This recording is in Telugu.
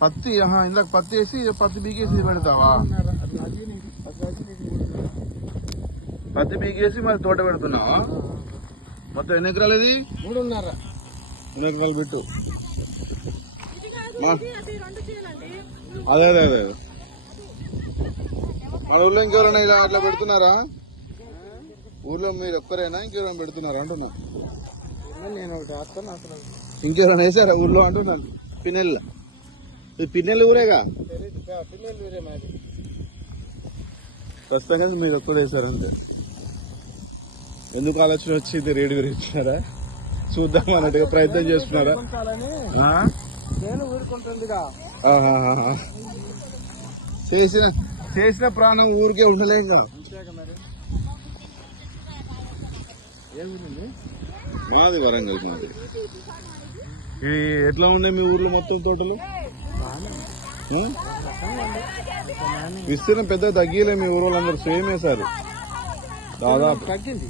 పత్తి ఇందాక పత్తి వేసి పత్తి బీకేసి పెడతావా. పత్తి బీకేసి మరి తోట పెడుతున్నావా? మొత్తం ఎన్ని ఎకరాలు ఇది? మూడున్నర. ఎన్ని ఎకరాలు పెట్టు అది రెండు అదే అదే మన ఊళ్ళో ఇంకెవరైనా ఇలా అట్లా పెడుతున్నారా? ఊళ్ళో మీరు ఒక్కరేనా? ఇంకెవరైనా పెడుతున్నారా? అంటున్నా. నేను ఒకటి ఇంకెవరైనా వేసారా ఊళ్ళో అంటున్నాను. పిన్నెల్ ఇది ఊరేగా తెలియదు పిల్లలు వేరే ప్రస్తుతంగా మీరు ఎక్కువ వేసారు అంతే ఎందుకు ఆలోచన వచ్చి ఇది రేటు పెరుగుతున్నారా చూద్దాం అన్నట్టుగా ప్రయత్నం చేస్తున్నారా? చేసిన చేసిన ప్రాణం ఊరికే ఉండలేం కదా మాది వరంగల్ మాది. ఇది ఎట్లా ఉన్నాయి మీ ఊర్లో మొత్తం తోటలు? విస్తీర్ణం పెద్ద తగ్గిలే మీ ఊరు వాళ్ళందరూ సేమ్ వేశారు దాదాపు? తగ్గింది.